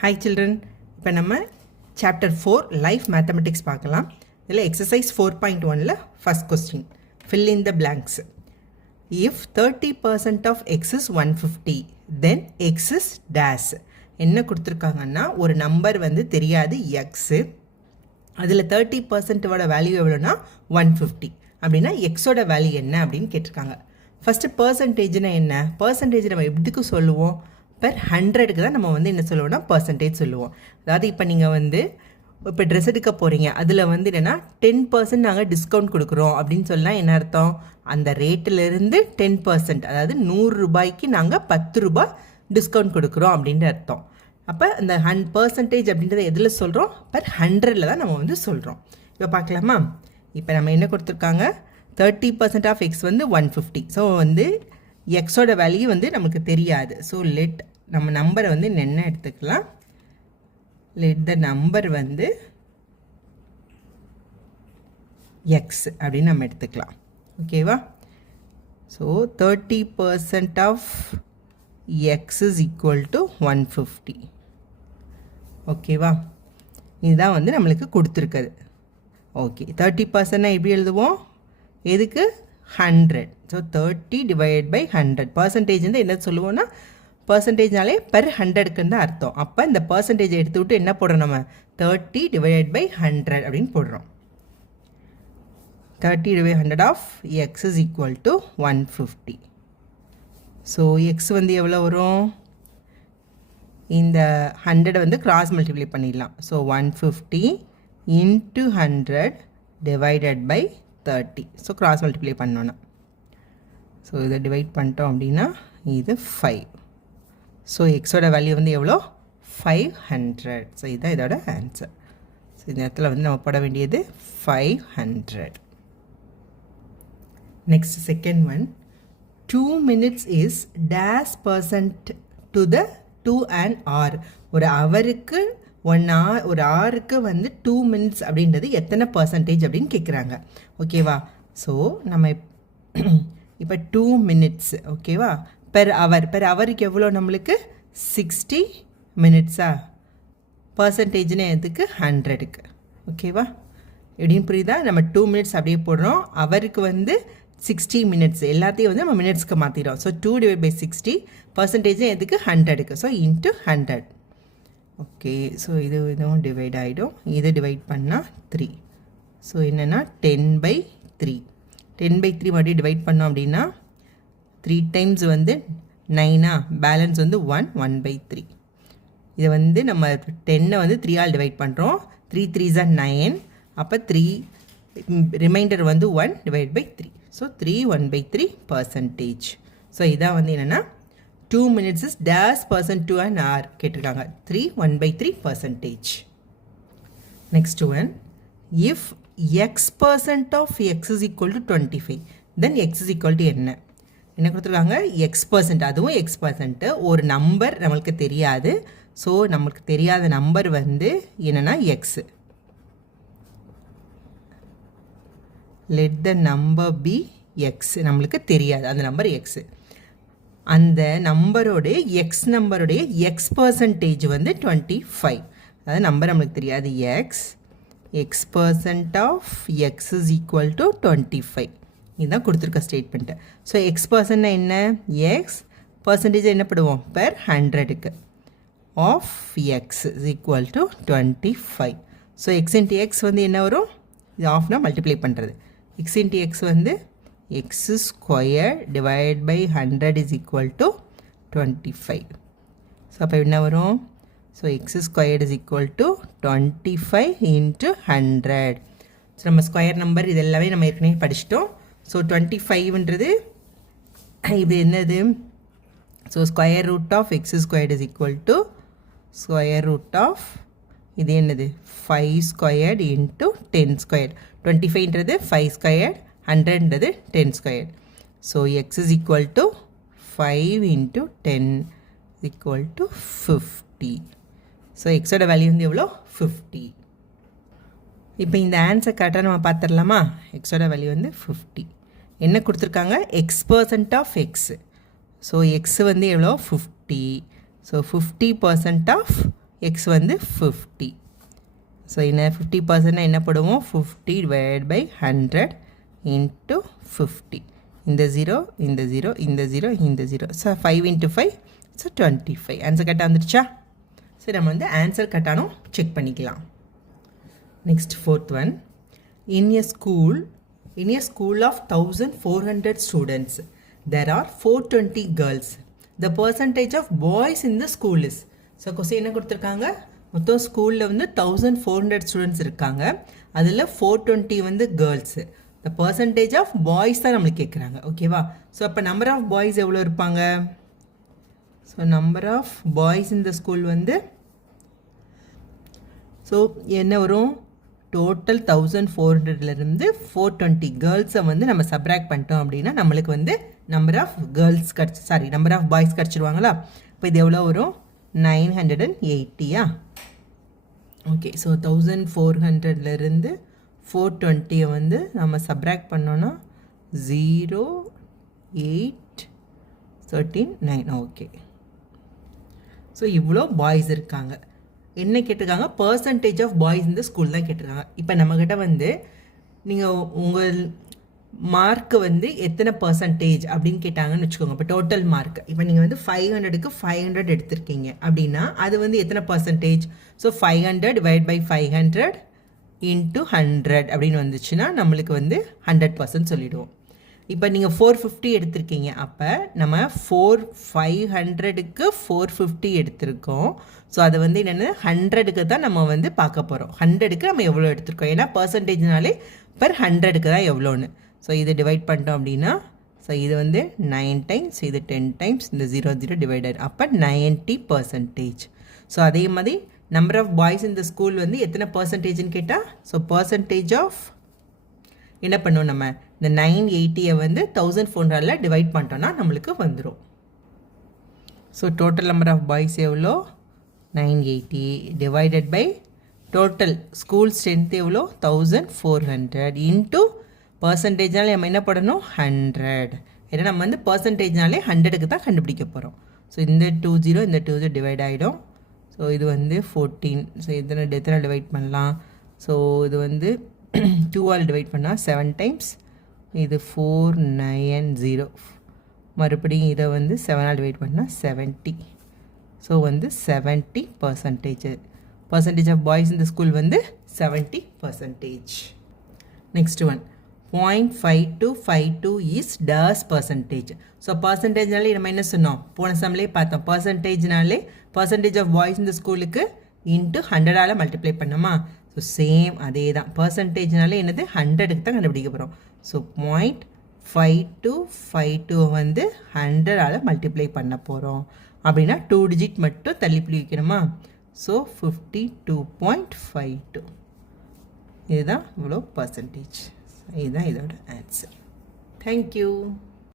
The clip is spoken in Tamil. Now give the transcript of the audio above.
Hi children, இப்போ நம்ம chapter 4 life mathematics பார்க்கலாம். இதில் exercise 4.1ல first question, fill in the blanks. If 30% of x is 150, then x is dash. என்ன கொடுத்துருக்காங்கன்னா ஒரு நம்பர் வந்து தெரியாது x, அதில் 30% ஓட வேல்யூ எவ்வளோனா 150. அப்படின்னா எக்ஸோட வேல்யூ என்ன அப்படின்னு கேட்டிருக்காங்க. ஃபஸ்ட்டு பர்சன்டேஜ்னா என்ன? பர்சன்டேஜ் நம்ம எப்படிக்கு சொல்லுவோம்? பெர் 100க்கு தான் நம்ம வந்து என்ன சொல்லுவோம்னா பர்சன்டேஜ் சொல்லுவோம். அதாவது இப்போ நீங்கள் வந்து இப்போ ட்ரெஸ் எடுக்க போகிறீங்க, அதில் வந்து என்னென்னா 10% நாங்கள் டிஸ்கவுண்ட் கொடுக்குறோம் அப்படின்னு சொன்னால் என்ன அர்த்தம்? அந்த ரேட்டிலிருந்து 10%, அதாவது 100 ரூபாய்க்கு நாங்கள் 10 ரூபாய் டிஸ்கவுண்ட் கொடுக்குறோம் அப்படின்ற அர்த்தம். அப்போ அந்த பர்சன்டேஜ் அப்படின்றத எதில் சொல்கிறோம்? பெர் 100ல் தான் நம்ம வந்து சொல்கிறோம். இப்போ பார்க்கலாமா? இப்போ நம்ம என்ன கொடுத்துருக்காங்க? 30% ஆஃப் எக்ஸ் வந்து 150. ஸோ வந்து எக்ஸோட வேல்யூ வந்து நமக்கு தெரியாது. ஸோ லெட் நம்ம நம்பரை வந்து என்ன எடுத்துக்கலாம்? லெட் த நம்பர் வந்து எக்ஸ் அப்படின்னு நம்ம எடுத்துக்கலாம். ஓகேவா? So 30% of x is equal to 150. ஓகேவா? இதுதான் வந்து நம்மளுக்கு கொடுத்துருக்குது. ஓகே, 30% எப்படி எழுதுவோம்? எதுக்கு? 100. So 30 divide by 100. பர்சன்டேஜ் வந்து என்ன சொல்லுவோம்னா, பர்சன்டேஜ்னாலே பெர் 100க்குன்னு தான் அர்த்தம். அப்போ இந்த பர்சன்டேஜை எடுத்து விட்டு என்ன போடுறோம்? நம்ம 30 டிவைட் பை 100 அப்படின்னு போடுறோம். 30 divide 100 of x is equal to 150. So x வந்து எவ்வளோ வரும்? இந்த 100 வந்து கிராஸ் மல்டிப்ளை பண்ணிடலாம். So 150 into 100 divided by 30. So cross multiply பண்ணோன்னா, ஸோ இதை டிவைட் பண்ணிட்டோம் அப்படின்னா இது 5. ஸோ எக்ஸோட வேல்யூ வந்து எவ்வளோ? 500. ஸோ இதுதான் இதோட ஆன்சர். ஸோ இந்த இடத்துல வந்து நம்ம போட வேண்டியது 500. Next second one, 2 minutes is dash percent to the 2 and hour. ஒரு ஹவருக்கு ஒரு ஹவருக்கு வந்து 2 minutes அப்படின்றது எத்தனை பர்சன்டேஜ் அப்படின்னு கேட்குறாங்க. ஓகேவா? ஸோ நம்ம இப்போ 2 minutes, ஓகேவா, பெர் ஹவருக்கு எவ்வளோ நம்மளுக்கு? 60 minutes-ஆ? பர்சன்டேஜ்னு எதுக்கு? 100க்கு. ஓகேவா? எப்படின்னு புரியுதா? நம்ம 2 minutes அப்படியே போடுறோம், ஹவருக்கு வந்து 60 minutes, எல்லாத்தையும் வந்து நம்ம மினிட்ஸ்க்கு மாற்றிடுறோம். ஸோ 2 டிவைட் பை 60, பர்சன்டேஜ் எதுக்கு? 100க்கு. So into 100. ஓகே, ஸோ இதுவும் டிவைட் ஆகிடும். இதை டிவைட் பண்ணால் 3. ஸோ என்னென்னா 10/3. 10/3 மறுபடியும் டிவைட் பண்ணோம் அப்படின்னா 3 டைம்ஸ் வந்து 9, பேலன்ஸ் வந்து 1/3. இதை வந்து நம்ம 10 வந்து 3ஆல் டிவைட் பண்ணுறோம். 3 3s are 9. அப்போ 3 ரிமைண்டர் வந்து 1 divide by 3. So 3 1/3 percentage. So இதான் வந்து என்னென்னா 2 minutes is dash percent to an hour கேட்டிருக்காங்க. 3 1/3 percentage. Next one, if x% of x is equal to 25, then x is equal to என்ன கொடுத்துருக்காங்க? x%, அதுவும் x%. ஒரு நம்பர் நம்மளுக்கு தெரியாது. ஸோ நம்மளுக்கு தெரியாத நம்பர் வந்து என்னென்னா x. let the number be x. நம்மளுக்கு தெரியாது அந்த நம்பர் x. அந்த நம்பரோடைய எக்ஸ் நம்பருடைய எக்ஸ் பர்சன்டேஜ் வந்து 25. அதாவது நம்பர் நம்மளுக்கு தெரியாது x% of x is equal to 25. இதுதான் கொடுத்துருக்க ஸ்டேட்மெண்ட்டு. ஸோ x% என்ன? எக்ஸ் பர்சன்டேஜ் என்ன பண்ணுவோம்? பெர் 100க்கு of x is equal to 25. So x into x வந்து என்ன வரும்? இது ஆஃப்னா மல்டிப்ளை பண்ணுறது. எக்ஸ் இன்ட்டு எக்ஸ் வந்து x square divided by 100 is equal to 25. So அப்போ என்ன வரும்? So x squared is equal to 25 into 100. So நம்ம ஸ்கொயர் நம்பர் இது எல்லாமே நம்ம ஏற்கனவே படிச்சிட்டோம். ஸோ 25ன்றது இது என்னது? So square root of x squared is equal to square root of இது என்னது? 5 squared into 10 squared. 25ன்றது 5 squared, 100ன்றது 10 squared. So x is equal to 5 into 10 is equal to 50. So x ஓட வேல்யூ வந்து எவ்வளோ? 50. இப்போ இந்த ஆன்சர் கரெக்டாக நம்ம பார்த்துடலாமா? x ஓட வேல்யூ வந்து 50. என்ன கொடுத்துருக்காங்க? x% of x. So x வந்து எவ்வளோ? 50. ஸோ 50% ஆஃப் எக்ஸ் வந்து 50. ஸோ என்ன 50% என்ன போடுவோம் 50 divided by 100 into 50. இந்த 0 இந்த 0 இந்த 0 இந்த 0. So 5 into 5 so 25. ஆன்சர் கரெக்டாக வந்துடுச்சா? சரி நம்ம வந்து ஆன்சர் கரெக்டானும் செக் பண்ணிக்கலாம். Next fourth one. In a school of 1400 students, there are 420 girls. The percentage of boys in the school is. So question என்ன கொடுத்துருக்காங்க, மொத்தம் ஸ்கூலில் வந்து 1400 ஸ்டூடெண்ட்ஸ் இருக்காங்க, அதில் 420 வந்து girls. The percentage of boys தான் நம்மளுக்கு கேட்குறாங்க. ஓகேவா? ஸோ அப்போ நம்பர் ஆஃப் பாய்ஸ் எவ்வளோ இருப்பாங்க? ஸோ நம்பர் ஆஃப் பாய்ஸ் இந்த ஸ்கூல் வந்து ஸோ என்ன வரும், டோட்டல் 1400லேருந்து 420 கேர்ள்ஸை வந்து நம்ம சப்ராக்ட் பண்ணிட்டோம் அப்படின்னா நம்மளுக்கு வந்து number of girls number of boys கிடச்சிருவாங்களா? இப்போ இது எவ்வளோ வரும், 980. ஓகே, ஸோ 1400லேருந்து 420 வந்து நம்ம சப்ராக்ட் பண்ணோன்னா 0, 8, 13, 9. ஓகே, ஸோ இவ்வளோ பாய்ஸ் இருக்காங்க. என்ன கேட்டிருக்காங்க, பர்சன்டேஜ் ஆஃப் பாய்ஸ் இந்த ஸ்கூல் தான் கேட்டிருக்காங்க. இப்போ நம்மக்கிட்ட வந்து நீங்கள் உங்கள் மார்க்கு வந்து எத்தனை பர்சன்டேஜ் அப்படின்னு கேட்டாங்கன்னு வச்சுக்கோங்க. இப்போ டோட்டல் மார்க் இப்போ நீங்கள் வந்து 500க்கு 500 எடுத்திருக்கீங்க அப்படின்னா அது வந்து எத்தனை percentage? So 500 divide by 500 into 100 அப்படின்னு வந்துச்சுன்னா நம்மளுக்கு வந்து 100% சொல்லிவிடுவோம். இப்போ நீங்கள் 450 எடுத்திருக்கீங்க, அப்போ நம்ம 500க்கு 450 எடுத்திருக்கோம். ஸோ அது வந்து என்னென்னு 100க்கு தான் நம்ம வந்து பார்க்க போகிறோம். 100க்கு நம்ம எவ்வளோ எடுத்திருக்கோம், ஏன்னா பர்சன்டேஜ்னாலே பர் 100க்கு தான் எவ்வளோன்னு. ஸோ இது டிவைட் பண்ணிட்டோம் அப்படின்னா ஸோ இது வந்து 9 டைம்ஸ், இது 10 டைம்ஸ், இந்த 0 டிவைடட், அப்போ 90%. ஸோ அதே மாதிரி நம்பர் ஆஃப் பாய்ஸ் இந்த ஸ்கூல் வந்து எத்தனை பர்சன்டேஜ்னு கேட்டால் ஸோ பர்சன்டேஜ் ஆஃப் என்ன பண்ணுவோம், நம்ம இந்த 980 வந்து 1400 டிவைட் பண்ணிட்டோன்னா நம்மளுக்கு வந்துடும். So total number of boys எவ்வளோ, 980 divided by total school strength எவ்வளோ 1400 இன்ட்டு பர்சன்டேஜ்னாலே நம்ம என்ன பண்ணணும் 100. ஏன்னா நம்ம வந்து பர்சன்டேஜ்னாலே 100க்கு தான் கண்டுபிடிக்க போகிறோம். ஸோ இந்த 20 இந்த 20 டிவைட் ஆகிடும். ஸோ இது வந்து 14. ஸோ எத்தனை டிவைட் பண்ணலாம், ஸோ இது வந்து 2ஆல் டிவைட் பண்ணால் 7 டைம்ஸ், இது 490. மறுபடியும் இதை வந்து 7ஆல் டிவைட் பண்ணால் 70. ஸோ வந்து 70%. பர்சன்டேஜ் ஆஃப் பாய்ஸ் இந்த ஸ்கூல் வந்து 70%. Next one. 0.5252 is this percentage. So பர்சன்டேஜ்னாலே நம்ம என்ன சொன்னோம், போன சம்லேயே பார்த்தோம், பர்சன்டேஜ்னாலே பர்சன்டேஜ் ஆஃப் பாய்ஸ் இந்த ஸ்கூலுக்கு இன்ட்டு 100ஆல் மல்டிப்ளை பண்ணோமா. ஸோ சேம் அதே தான், பர்சன்டேஜ்னாலே என்னது 100க்கு தான் கண்டுபிடிக்க போகிறோம். ஸோ 0.5252 வந்து 100ஆல் மல்டிப்ளை பண்ண போகிறோம் அப்படின்னா 2 டிஜிட் மட்டும் தள்ளி வைக்கணுமா. ஸோ 52.52 இதுதான் இவ்வளோ பர்சன்டேஜ். இதுதான் இதோட ஆன்சர். தேங்க்யூ.